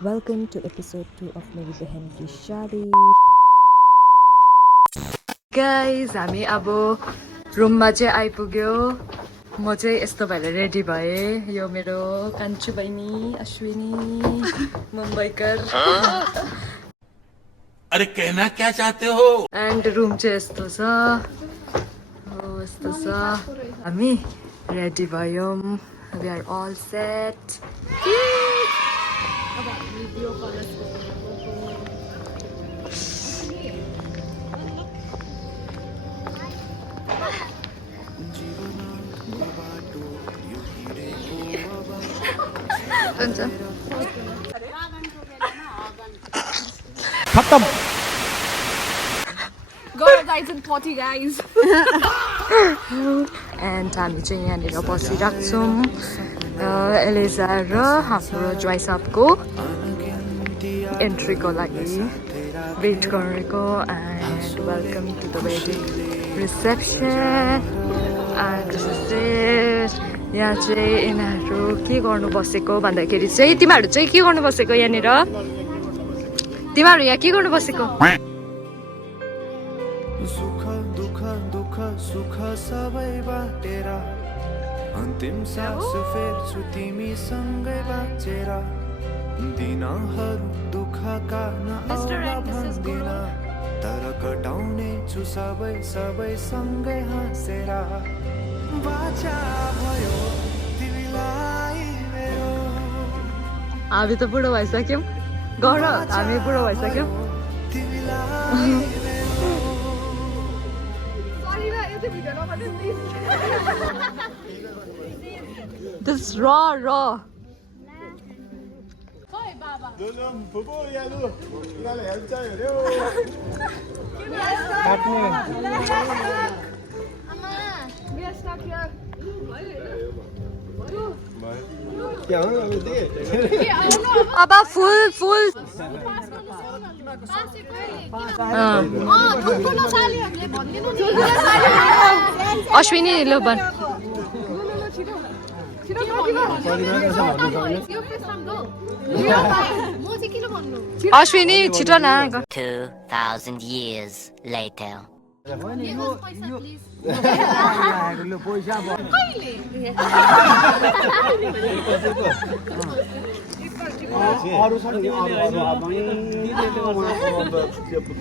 Welcome to episode 2 of मेरी बहन की शादी. Guys, हामी अब रुममा चाहिँ आइपुग्यो. म चाहिँ यस्तो भएर रेडी भएँ. यो मेरो कान्छी बहिनी अश्विनी मुम्बईकर. अरे कहना क्या चाहते हो? एन्ड रुम चाहिँ यस्तो छ. हो यस्तो छ. हामी रेडी भयौँ. We are all set. खत्म Go guys and potty guys. And हामी चाहिँ यहाँनिर बसिरहेको छौँ एलिजा र हाम्रो ज्वाइँ साहबको एन्ट्रीको लागि वेट गरेको. And welcome to the wedding reception. And यहाँ चाहिँ यिनीहरू के गर्नु बसेको भन्दाखेरि चाहिँ तिमीहरू चाहिँ के गर्नु बसेको यहाँनिर? तिमीहरू यहाँ के गर्नु बसेको? सुख दुख दुख सुख सबै बाटेर अन्तिम सास फेर्छु तिमी सँगै बाँचेर दिनहरू दुःखका नआउला भन्दिन तर कटाउने छु सबै सबै सँगै हाँसेर बाचा भयो तिमीलाई मेरो. हामी त बुढो भइसक्यौँ. गर हामी बुढो भइसक्यौँ. This is raw. Aba full. Ashwini लो बन. अश्विनी छिटो न. 2,000 years later.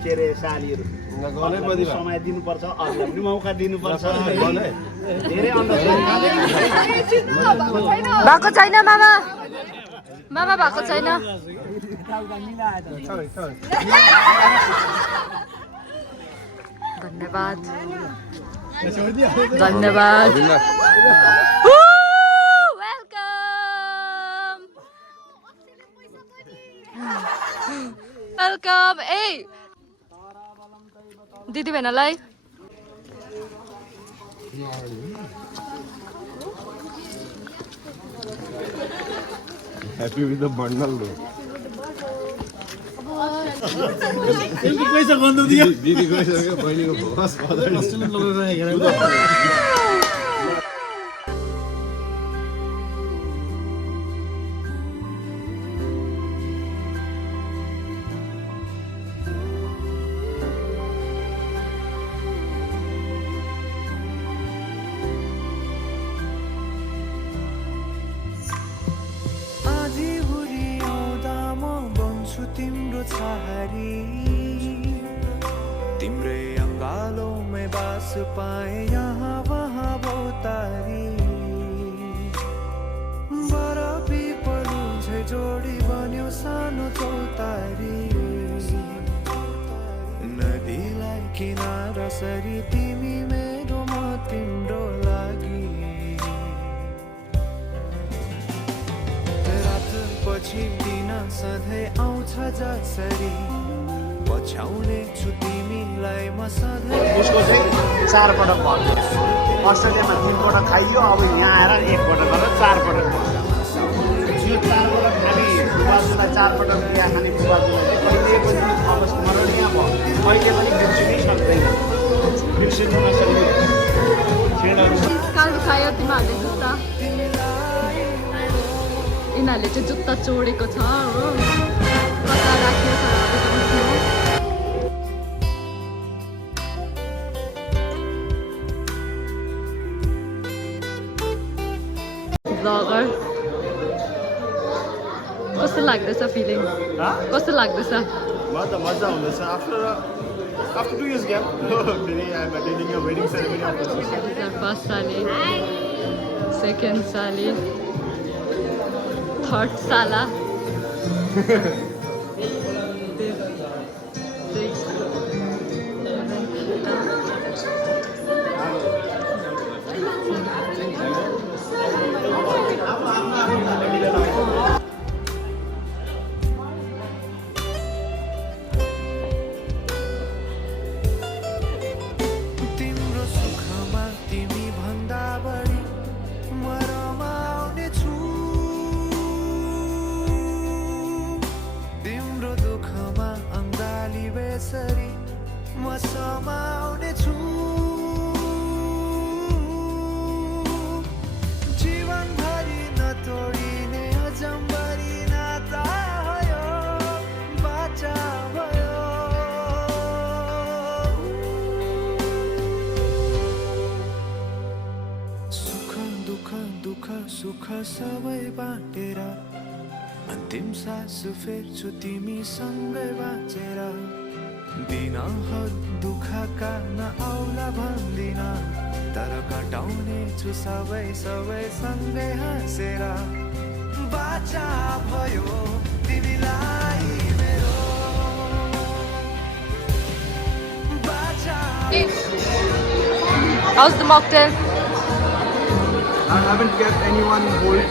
के अरे सालीहरू समय दिनुपर्छ, अरूलाई पनि मौका दिनुपर्छ. धेरै भएको छैन मामा. मामा भएको छैन. धन्यवाद. वेलकम. ए दिदी बहिनीलाई Happy with the bundle though. पैसा गन्ध दियो. दिदी गइसक्यो बहिनीको भोस फादर तिम्रो छहारी तिम्रै अङ्गालोमै बास पाए यहाँ वहाँ बहुतारी बर पिपलु झै जोडी बन्यो सानो चौतारी नदीलाई किनारा सरी तिमी मेरो म तिम्रो लागि रात पछि दिन सधैँ आउँछ जसरी पछ्याउने छु तिमीलाई म सधैँ. उसको चाहिँ 4 पटक भयो. अस्ट्रेलियामा 3 पटक खाइयो. अब यहाँ आएर 1 पटक गरेर 4 पटक भयो. यो 4 पटक खाने बुबाजुलाई 4 पटक बिहा खाने बुबाजुलाई कहिले पनि अवस्मरणीय भयो. अहिले पनि बिर्सिनै सक्दैन. बिर्सिनु नसक्ने क्षणहरू. काल खायो तिमीहरूले जुत्ता. यिनीहरूले चाहिँ जुत्ता चोरेको छ हो. कस्तो लाग्दैछ फिलिङ कस्तो लाग्दैछ मजा हुँदैछ after 2 years gap फेरि I am attending a wedding ceremony of my sister. First साली सेकेन्ड साली थर्ड साला तिम्रो सुखमा तिमी भन्दा बढी म रमाउने छु तिम्रो दुःखमा अङ्गाली बेसरी म समाउने छु जीवनभरि नतोडिने अजम्बरी नाता भयो बाचा भयो सुख दुःख दुःख सुख सबै बाँडेर अन्तिम सास फेर्छु तिमीसँगै बाँचेर दिनहरू दुःखका नआउला भन्दिन तर कटाउने छु सबै सबै सँगै हाँसेर बाचा भयो तिमीलाई मेरो बाचा How's the mocktail? I haven't kept anyone hold.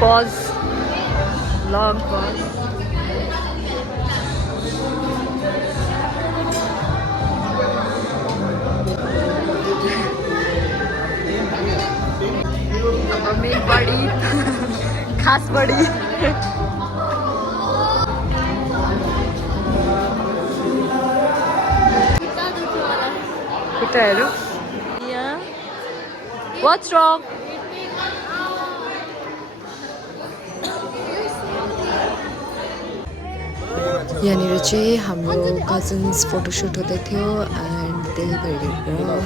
Pause. Long pause. Main body खास बडी खुट्टाहरू यहाँ What's wrong? यहाँनिर चाहिँ हाम्रो कजन्स फोटोसुट हुँदै थियो एन्ड त्यही भएर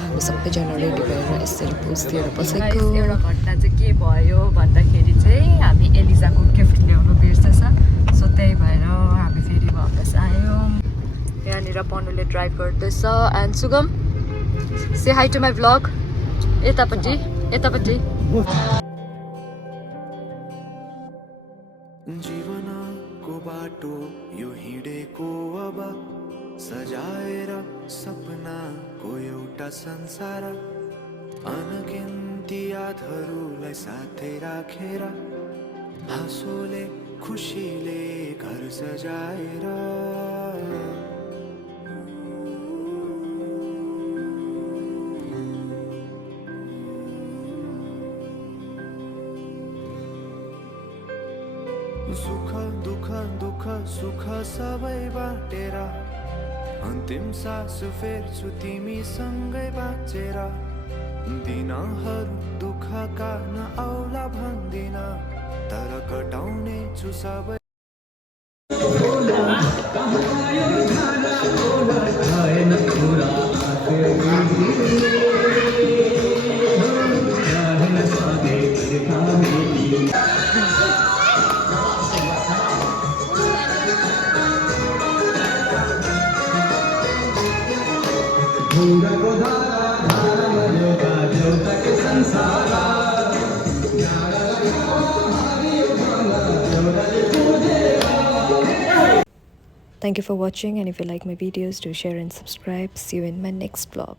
हामी सबैजना रेडी भएर यसरी पोज दिएर बसेको एउटा घटना चाहिँ के भयो भन्दाखेरि चाहिँ हामी एलिजाको गिफ्ट ल्याउनु बिर्सेछ सो त्यही भएर हामी फेरि वापस आयौँ यहाँनिर पनुले ड्राइभ गर्दैछ एन्ड सुगम से हाई टु माई भ्लग यतापट्टि यतापट्टि जीवनको बाटो यो हिँडेको अब सजाएर सपनाको एउटा संसार अनगिन्ती यादहरूलाई साथै राखेर हाँसोले खुसीले घर सजाएर सुख दुःख दुःख सुख सबै बाँटेर अन्तिम सास फेर्छु तिमीसँगै बाँचेर दिनहरू दुःखका नआउला भन्दिन तर कटाउने छु सबै Thank you for watching, and if you like my videos, do share and subscribe. See you in my next vlog.